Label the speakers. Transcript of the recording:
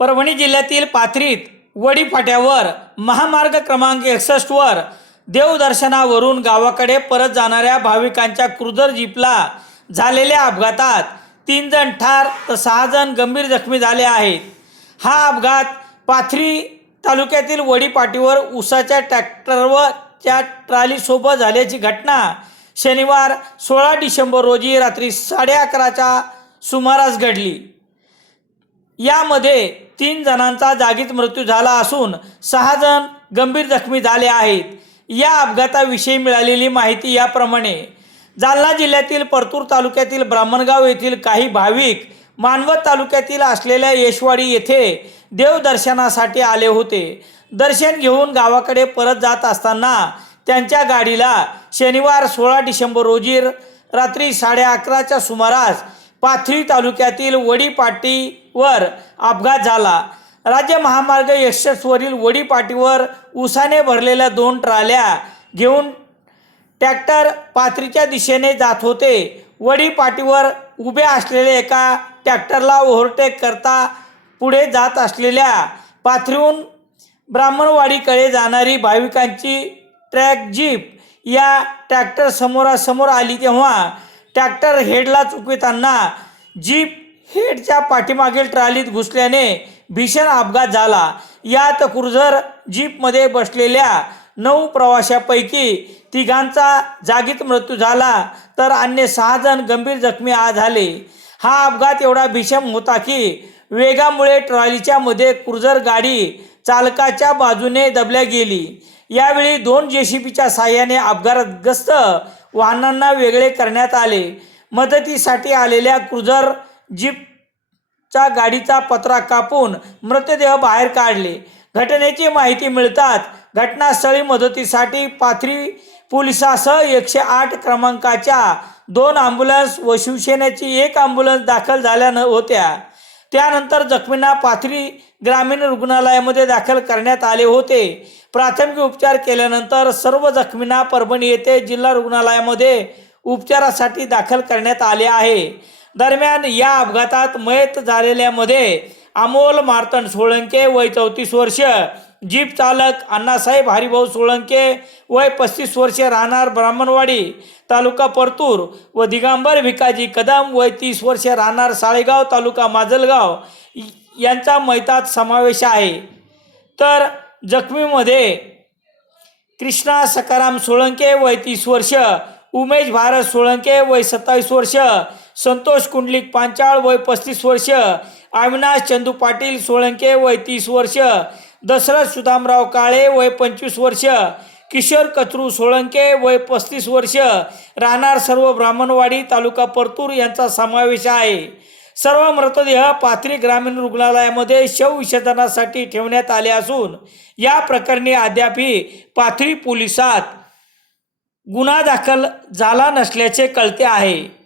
Speaker 1: परभणी जिल्ह्यातील पाथरीत वडी फाट्यावर महामार्ग क्रमांक एकसष्टवर देवदर्शनावरून गावाकडे परत जाणाऱ्या भाविकांच्या क्रुझर जीपला झालेल्या अपघातात तीन जण ठार तर सहा जण गंभीर जखमी झाले आहेत. हा अपघात पाथरी तालुक्यातील वडीपाटीवर उसाच्या ट्रॅक्टरवरच्या ट्रॉलीसोबत झाल्याची घटना शनिवार सोळा डिसेंबर रोजी रात्री साडे अकराच्या सुमारास घडली. यामध्ये तीन जणांचा जागीच मृत्यू झाला असून सहा जण गंभीर जखमी झाले आहेत. या अपघाताविषयी मिळालेली माहिती याप्रमाणे जालना जिल्ह्यातील परतूर तालुक्यातील ब्राह्मणगाव येथील काही भाविक मानवत तालुक्यातील असलेल्या येशवाडी येथे देवदर्शनासाठी आले होते. दर्शन घेऊन गावाकडे परत जात असताना त्यांच्या गाडीला शनिवार सोळा डिसेंबर रोजी रात्री साडे अकराच्या सुमारास पाथरी तालुक्यातील वडीपाटीवर अपघात झाला. राज्य महामार्ग एकसष्टवरील वडीपाटीवर उसाने भरलेल्या दोन ट्राल्या घेऊन ट्रॅक्टर पाथरीच्या दिशेने जात होते. वडीपाटीवर उभे असलेल्या एका ट्रॅक्टरला ओव्हरटेक करता पुढे जात असलेल्या पाथरीहून ब्राह्मणवाडीकडे जाणारी भाविकांची ट्रॅक जीप या ट्रॅक्टर समोरासमोर आली तेव्हा ट्रॅक्टर हेडला चुकविताना जीप हेडच्या पाठीमागील ट्रालीत घुसल्याने भीषण अपघात झाला. यात क्रुझर जीपमध्ये बसलेल्या नऊ प्रवाशापैकी तिघांचा जागीत मृत्यू झाला तर अन्य सहा जण गंभीर जखमी आ झाले. हा अपघात एवढा भीषण होता की वेगामुळे ट्रॉलीच्या मध्ये क्रुझर गाडी चालकाच्या बाजूने दबल्या गेली. यावेळी दोन जेसीबीच्या साह्याने अपघातग्रस्त वाहनांना वेगळे करण्यात आले. मदतीसाठी आलेल्या क्रुझर जीपच्या गाडीचा पत्रा कापून मृतदेह बाहेर काढले. घटनेची माहिती मिळताच घटनास्थळी मदतीसाठी पाथरी पोलिसासह एकशे आठ क्रमांकाच्या दोन ॲम्ब्युलन्स व शिवसेनेची एक ॲम्ब्युलन्स दाखल झाल्या न होत्या. त्यानंतर जखमींना पाथरी ग्रामीण रुग्णालयामध्ये दाखल करण्यात आले होते. प्राथमिक उपचार केल्यानंतर सर्व जखमींना परभणी येथे जिल्हा रुग्णालयामध्ये उपचारासाठी दाखल करण्यात आले आहे. दरम्यान या अपघातात मयत झालेल्यामध्ये अमोल मार्तन सोळंके वय चौतीस वर्ष जीप चालक अण्णासाहेब हरिभाऊ सोळंके वय पस्तीस वर्षे राहणार ब्राह्मणवाडी तालुका परतूर व दिगंबर भिकाजी कदम वय तीस वर्षे राहणार साळेगाव तालुका माजलगाव यांचा मैतात समावेश आहे. तर जखमीमध्ये कृष्णा सकाराम सोळंके वय तीस वर्ष उमेश भारत सोळंके वय सत्तावीस वर्ष संतोष कुंडलिक पांचाळ वय पस्तीस वर्ष अविनाश चंदू पाटील सोळंके वय तीस वर्ष दशरथ सुदामराव काळे वय पंचवीस वर्ष किशोर कचरू सोळंके वय पस्तीस वर्ष राहणार सर्व ब्राह्मणवाडी तालुका परतूर यांचा समावेश आहे. सर्व मृतदेह पाथरी ग्रामीण रुग्णालयामध्ये शवविच्छेदनासाठी ठेवण्यात आले असून या प्रकरणी अद्यापही पाथरी पोलिसात गुन्हा दाखल झाला नसल्याचे कळते आहे.